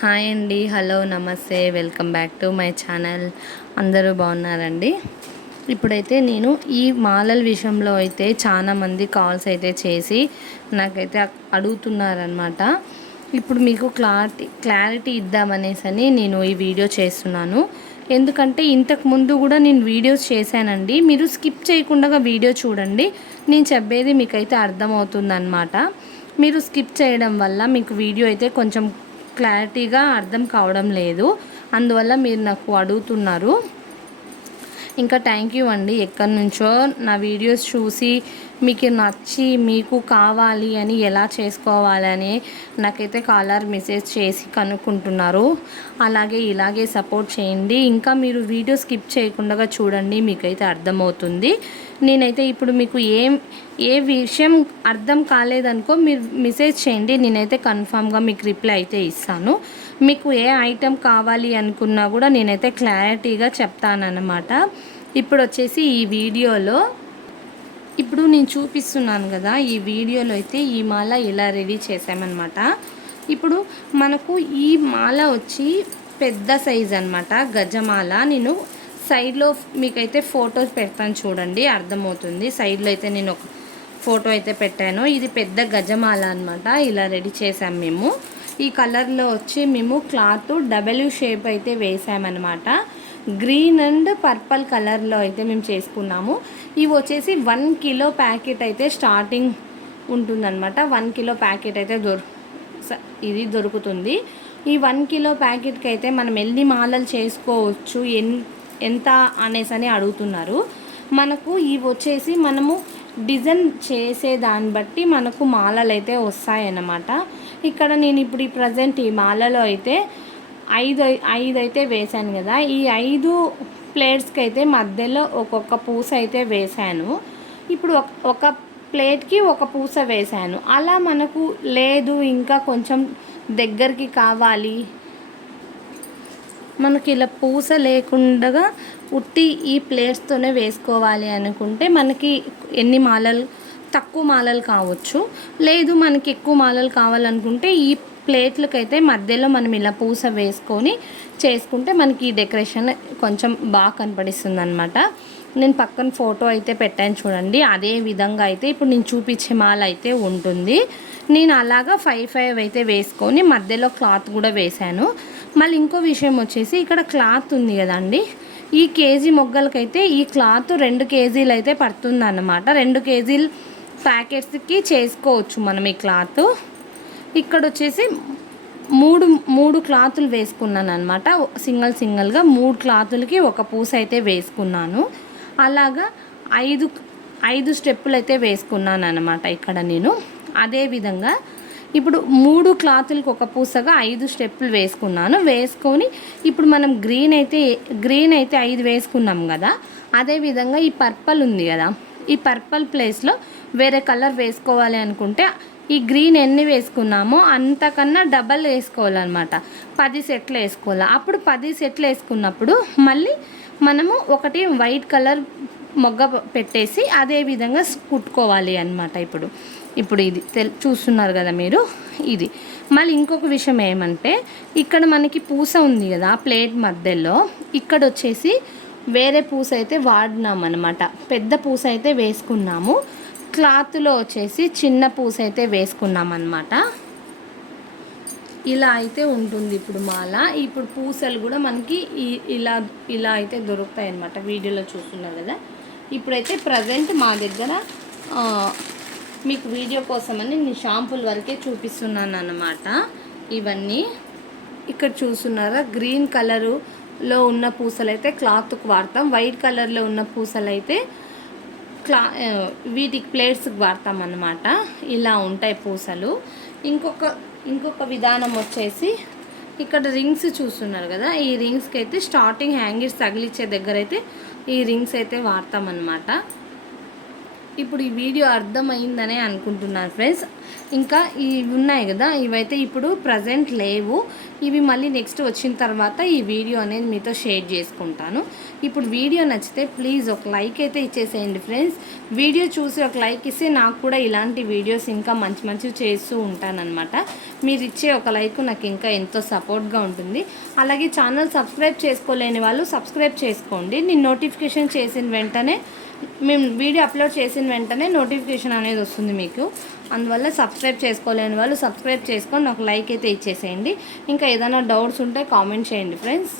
Hi అండి, hello, నమస్తే, welcome back to my channel. అందరూ బాగున్నారండి. ఇప్పుడైతే నేను ఈ మాలల విషయంలో అయితే చాలామంది కాల్స్ అయితే చేసి నాకైతే అడుగుతున్నారనమాట. ఇప్పుడు మీకు క్లారిటీ ఇద్దామనేసని నేను ఈ వీడియో చేస్తున్నాను. ఎందుకంటే ఇంతకు ముందు కూడా నేను వీడియోస్ చేశానండి. మీరు స్కిప్ చేయకుండా వీడియో చూడండి, నేను చెప్పేది మీకైతే అర్థమవుతుందన్నమాట. మీరు స్కిప్ చేయడం వల్ల మీకు వీడియో అయితే కొంచెం క్లారిటీగా అర్థం కావడం లేదు. అందువల్ల మీరు నాకు అడుగుతున్నారు. ఇంకా థ్యాంక్ యూ అండి. ఎక్కడి నుంచో నా వీడియోస్ చూసి మీకు నచ్చి మీకు కావాలి అని ఎలా చేసుకోవాలని నాకైతే కాలర్ మెసేజ్ చేసి కనుక్కుంటున్నారు. అలాగే ఇలాగే సపోర్ట్ చేయండి. ఇంకా మీరు వీడియో స్కిప్ చేయకుండా చూడండి, మీకైతే అర్థమవుతుంది. నేనైతే ఇప్పుడు మీకు ఏ విషయం అర్థం కాలేదనుకో మీరు మెసేజ్ చేయండి, నేనైతే కన్ఫామ్గా మీకు రిప్లై అయితే ఇస్తాను. మీకు ఏ ఐటెం కావాలి అనుకున్నా కూడా నేనైతే క్లారిటీగా చెప్తానన్నమాట. ఇప్పుడు వచ్చేసి ఈ వీడియోలో ఇప్పుడు నేను చూపిస్తున్నాను కదా, ఈ వీడియోలో అయితే ఈ మాల ఇలా రెడీ చేసామన్నమాట. ఇప్పుడు మనకు ఈ మాల వచ్చి పెద్ద సైజ్ అనమాట, గజమాల. నేను సైడ్లో మీకైతే ఫొటోస్ పెడతాను చూడండి, అర్థమవుతుంది. సైడ్లో అయితే నేను ఒక ఫోటో అయితే పెట్టాను. ఇది పెద్ద గజమాల అనమాట. ఇలా రెడీ చేసాం మేము. ఈ కలర్లో వచ్చి మేము క్లాత్ డబ్ల్యూ షేప్ అయితే వేసామన్నమాట. గ్రీన్ అండ్ పర్పుల్ కలర్లో అయితే మేము చేసుకున్నాము. ఇవి వచ్చేసి 1 కిలో ప్యాకెట్ అయితే స్టార్టింగ్ ఉంటుందన్నమాట. 1 కిలో ప్యాకెట్ అయితే ఇది దొరుకుతుంది. ఈ 1 కిలో ప్యాకెట్కి అయితే మనం ఎన్ని మాలలు చేసుకోవచ్చు, ఎంత అనేసి అడుగుతున్నారు. మనకు ఇవి వచ్చేసి మనము డిజైన్ చేసే దాన్ని బట్టి మనకు మాలలు అయితే వస్తాయన్నమాట. ఇక్కడ నేను ఇప్పుడు ఈ ప్రజెంట్ ఈ మాలలో అయితే ఐదు అయితే వేసాను కదా. ఈ 5 ప్లేట్స్కి అయితే మధ్యలో ఒక్కొక్క పూస అయితే వేసాను. ఇప్పుడు ఒక ప్లేట్కి ఒక పూస వేసాను. అలా మనకు లేదు ఇంకా కొంచెం దగ్గరికి కావాలి, మనకి ఇలా పూస లేకుండా ఉట్టి ఈ ప్లేట్స్తోనే వేసుకోవాలి అనుకుంటే మనకి ఎన్ని మాలలు, తక్కువ మాలలు కావచ్చు. లేదు మనకి ఎక్కువ మాలలు కావాలనుకుంటే ఈ ప్లేట్లకైతే మధ్యలో మనం ఇలా పూస వేసుకొని చేసుకుంటే మనకి ఈ డెకరేషన్ కొంచెం బాగా కనపడిస్తుంది అనమాట. నేను పక్కన ఫోటో అయితే పెట్టాను చూడండి. అదే విధంగా అయితే ఇప్పుడు నేను చూపించే మాల అయితే ఉంటుంది. నేను అలాగా 5 అయితే వేసుకొని మధ్యలో క్లాత్ కూడా వేశాను. మళ్ళీ ఇంకో విషయం వచ్చేసి ఇక్కడ క్లాత్ ఉంది కదండి, ఈ కేజీ మొగ్గలకైతే ఈ క్లాత్ 2 కేజీలు అయితే పడుతుంది అన్నమాట. 2 కేజీలు ప్యాకెట్స్కి చేసుకోవచ్చు మనం ఈ క్లాత్. ఇక్కడ వచ్చేసి మూడు క్లాతులు వేసుకున్నాను అనమాట. సింగిల్గా 3 క్లాతులకి ఒక పూస అయితే వేసుకున్నాను. అలాగా 5 స్టెప్పులు అయితే వేసుకున్నాను అనమాట ఇక్కడ నేను. అదేవిధంగా ఇప్పుడు 3 క్లాతులకు ఒక పూసగా 5 స్టెప్పులు వేసుకొని ఇప్పుడు మనం గ్రీన్ అయితే 5 వేసుకున్నాం కదా. అదేవిధంగా ఈ పర్పుల్ ఉంది కదా, ఈ పర్పుల్ ప్లేస్లో వేరే కలర్ వేసుకోవాలి అనుకుంటే ఈ గ్రీన్ ఎన్ని వేసుకున్నామో అంతకన్నా డబల్ వేసుకోవాలన్నమాట. 10 సెట్లు వేసుకోవాలి. అప్పుడు 10 సెట్లు వేసుకున్నప్పుడు మళ్ళీ మనము ఒకటి వైట్ కలర్ మొగ్గ పెట్టేసి అదే విధంగా కుట్టుకోవాలి అన్నమాట. ఇప్పుడు ఇది చూస్తున్నారు కదా మీరు. ఇది మళ్ళీ ఇంకొక విషయం ఏమంటే ఇక్కడ మనకి పూస ఉంది కదా ప్లేట్ మధ్యలో, ఇక్కడ వచ్చేసి వేరే పూస అయితే వాడినాం అనమాట. పెద్ద పూస అయితే వేసుకున్నాము. క్లాత్లో వచ్చేసి చిన్న పూస అయితే వేసుకున్నాం అనమాట. ఇలా అయితే ఉంటుంది ఇప్పుడు మాల. ఇప్పుడు పూసలు కూడా మనకి ఇలా అయితే దొరుకుతాయి అన్నమాట. వీడియోలో చూస్తున్నారు కదా. ఇప్పుడైతే ప్రజెంట్ మా దగ్గర మీకు వీడియో కోసమని నేను షాంపుల్ వరకే చూపిస్తున్నాను అన్నమాట. ఇవన్నీ ఇక్కడ చూస్తున్నారా, గ్రీన్ కలరులో ఉన్న పూసలు అయితే క్లాత్కు వాడతాం. వైట్ కలర్లో ఉన్న పూసలు అయితే వీటికి ప్లేట్స్కి వాడతాం అన్నమాట. ఇలా ఉంటాయి పూసలు. ఇంకొక విధానం వచ్చేసి ఇక్కడ రింగ్స్ చూస్తున్నారు కదా, ఈ రింగ్స్కి అయితే స్టార్టింగ్ హ్యాంగిర్స్ తగిలిచ్చే దగ్గర అయితే ఈ రింగ్స్ అయితే వాడతామన్నమాట. ఇప్పుడు ఈ వీడియో అర్థమైందనే అనుకుంటున్నాను ఫ్రెండ్స్. ఇంకా ఇవి ఉన్నాయి కదా, ఇవైతే ఇప్పుడు ప్రజెంట్ లేవు. ఇవి మళ్ళీ నెక్స్ట్ వచ్చిన తర్వాత ఈ వీడియో అనేది మీతో షేర్ చేసుకుంటాను. ఇప్పుడు వీడియో నచ్చితే ప్లీజ్ ఒక లైక్ అయితే ఇచ్చేసేయండి ఫ్రెండ్స్. వీడియో చూసి ఒక లైక్ ఇస్తే నాకు కూడా ఇలాంటి వీడియోస్ ఇంకా మంచి మంచివి చేస్తూ ఉంటానన్నమాట. మీరు ఇచ్చే ఒక లైక్ నాకు ఇంకా ఎంతో సపోర్ట్గా ఉంటుంది. అలాగే ఛానల్ సబ్స్క్రైబ్ చేసుకోలేని వాళ్ళు సబ్స్క్రైబ్ చేసుకోండి. నేను నోటిఫికేషన్ చేసిన వెంటనే, మేము వీడియో అప్లోడ్ చేసిన వెంటనే నోటిఫికేషన్ అనేది వస్తుంది మీకు. అందువల్ల సబ్స్క్రైబ్ చేసుకోలేని వాళ్ళు సబ్స్క్రైబ్ చేసుకొని ఒక లైక్ అయితే ఇచ్చేసేయండి. ఇంకా ఏదైనా డౌట్స్ ఉంటే కామెంట్ చేయండి ఫ్రెండ్స్.